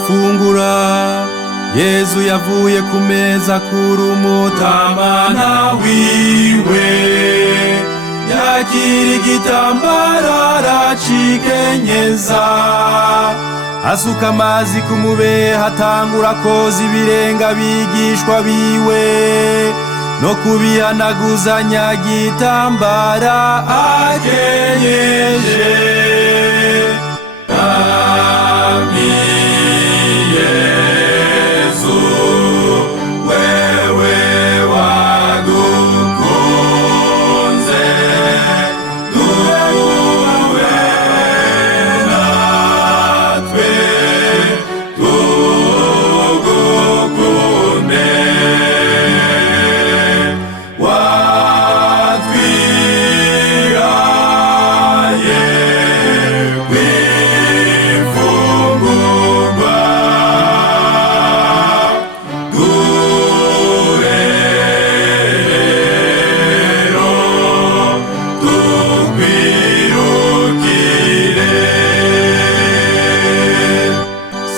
barafungura. Yezu yavuye ku meza kuri umutamana wiwe, yakira igitambara aracikenyeza, asuka amazi ku mubehe atangura koza ibirenga abigishwa biwe no kubihanaguzanya gitambara akenyeje.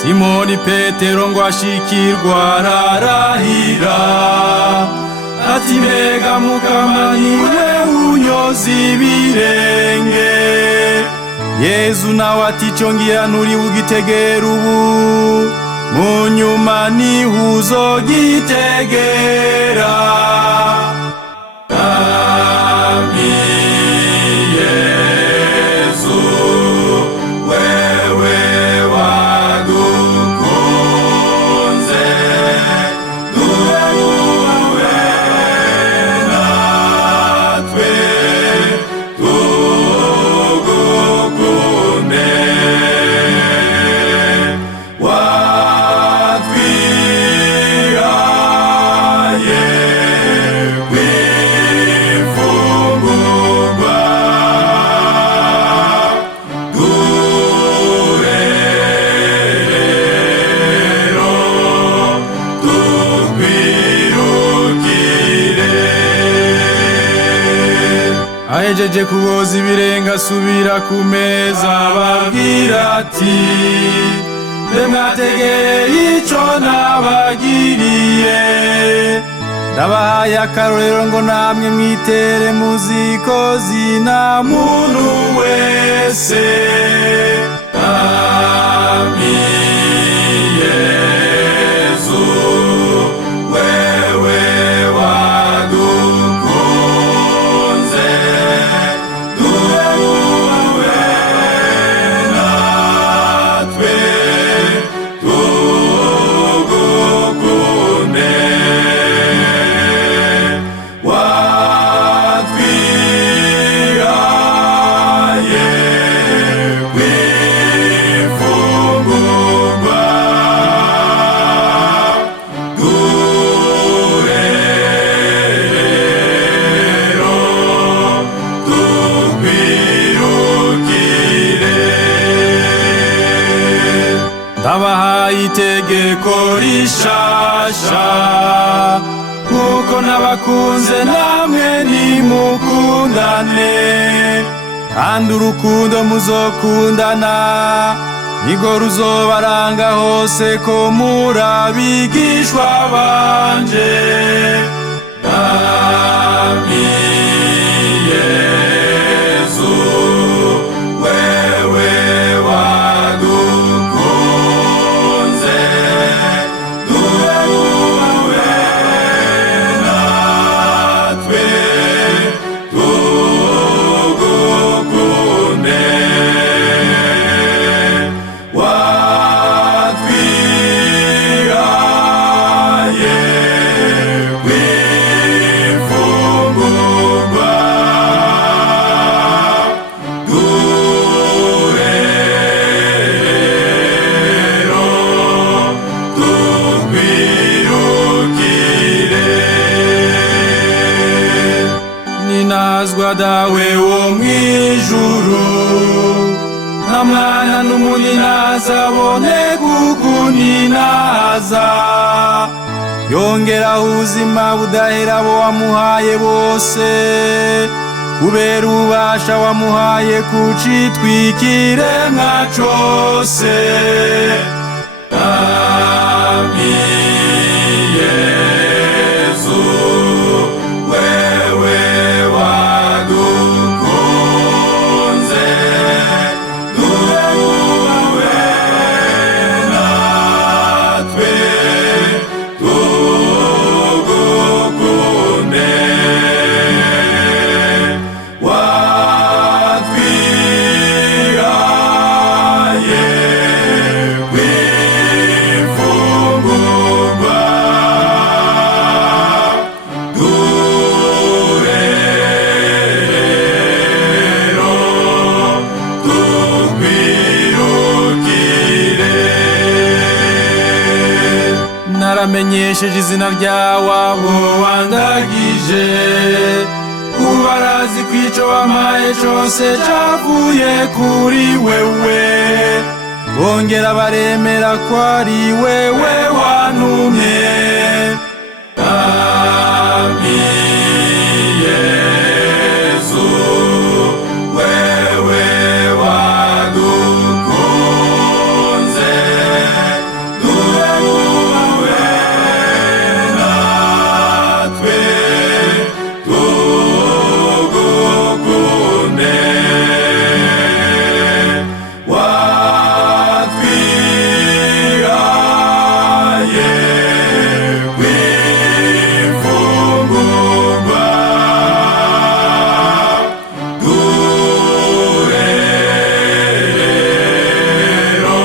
Simoni Petero ngo ashikirwa ararahira ati mbega Mukama niwe unyoza ibirenge. Yezu nawe ati ico ngira nturi bugitegera ubu, mu nyuma niho uzogitegera. Ahejeje kuboza ibirenga asubira ku meza ababwira ati mbe mwategeye ico nabagiriye, ndabahaye akarorero ngo namwe mwitere muziko zina muntu wese. Ndabahaye itegeko rishasha, kuko nabakunze namwe nimukundane, kandi urukundo muzokundana nigo ruzobaranga hose ko muri abigishwa banje. Ninazwa dawe wo mwijuru, na mwana n'umuninaza bone kukuninaza, yongera ubuzima budahera abo wamuhaye bose, kubera ubasha wamuhaye kucitwikire mwa cose. Ami Yesu, wewe wadukunze, duwe natwe tugukunde. Naramenyesheje izina ryawe abo wandagije, ubarazi kwico wamaye cose cavuye kuri wewe, bongera baremera ko ari wewe wantumye. Ami Yesu, wewe wadukunze, duwe natwe tugukunde. Watwihaye kw'imfungurwa, duhe rero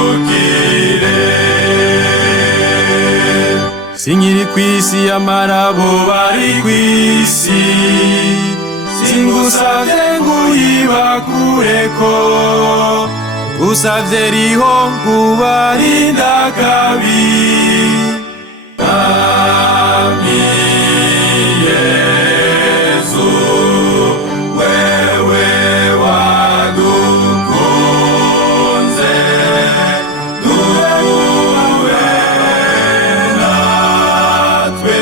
tukwirukire. Sinkiri kw'isi y'amarabo bari kw'isi, singusavye nguyibakureko, usavye riho ngubarinda kabi. Ami Yesu, wewe wadukunze, duwe natwe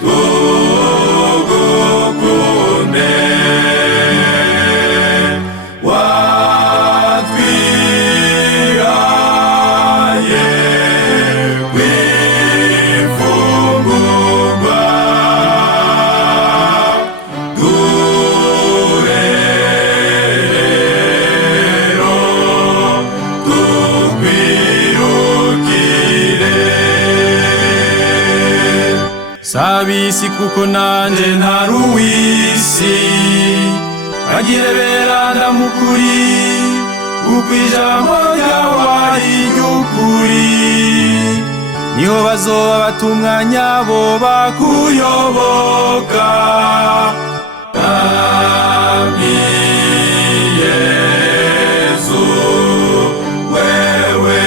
tugukunde. Watwihaye kw'imfungurwa, duhe rero tukwirukire. Sabisi kuko nanje ntari uw'isi, bagire beranda mukuri, kuko ijambo ryawe ari iry'ukuri, niho bazoba bata umwanya bo bakuyoboka. Ami Yesu, wewe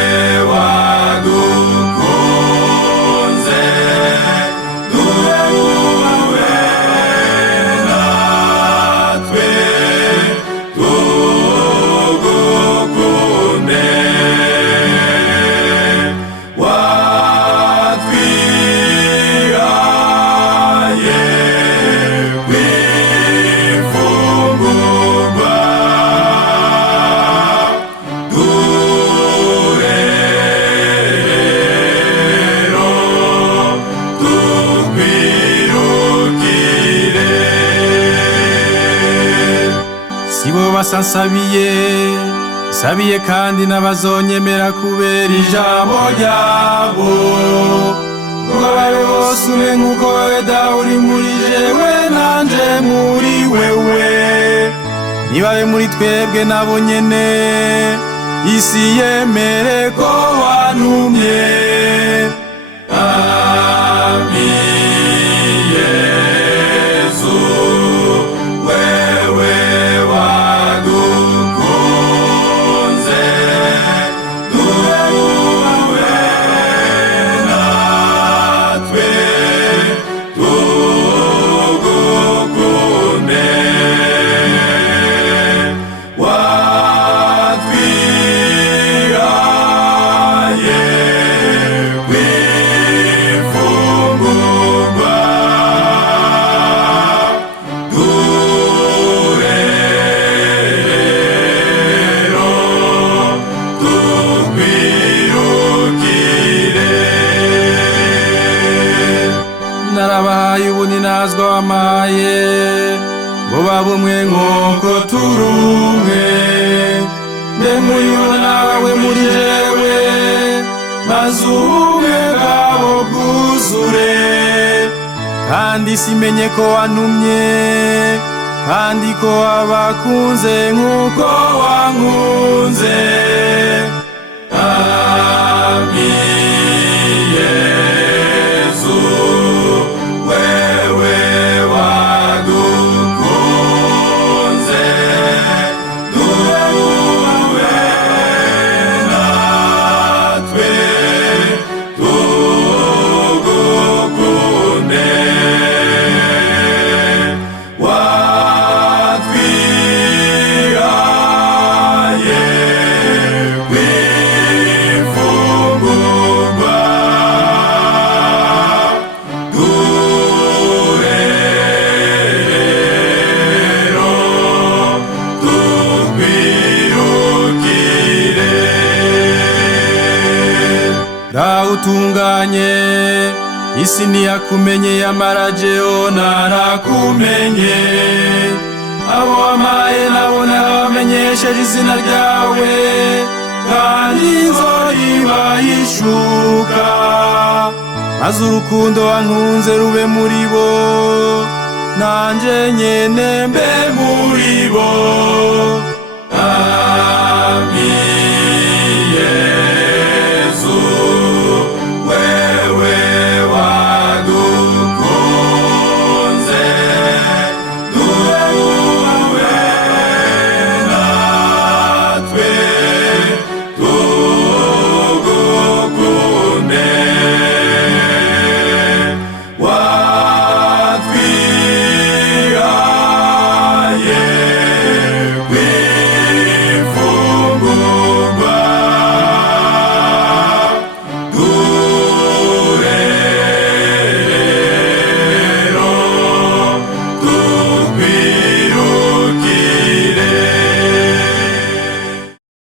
wadukunze, duwe natwe tugukunde. Watwihaye kw'imfungurwa, duhe rero tukwirukire. Sibo basa nsabiye, nsabiye kandi n'abazonyemera kubera ijambo ryabo, ngo babe bose ube nk'uko wewe dawe uri muri jewe nanje muri wewe, nibabe muri twebwe nabo nyene, isi yemere ko wantumye. Ami Yesu, wewe wadukunze, duwe natwe tugukunde. Watwihaye kw'imfungurwa, maze ubumwe bwabo bwuzure. kandi simenye ko wantumye, kandi ko wabakunze nk'uko wankunze. Ami Yesu, wewe wadukunze, duwe natwe tugukunde. Watwihaye kw'imfungurwa, duhe rero tukwirukire. Dawe utunganye, isi ntiyakumenye yamara jewe narakumenye. Abo wampaye nabo narabamenyesheje izina ryawe, kandi nzoyibahishuka, maze urukundo wankunze rube muri bo, nanje nyene mbe muri bo.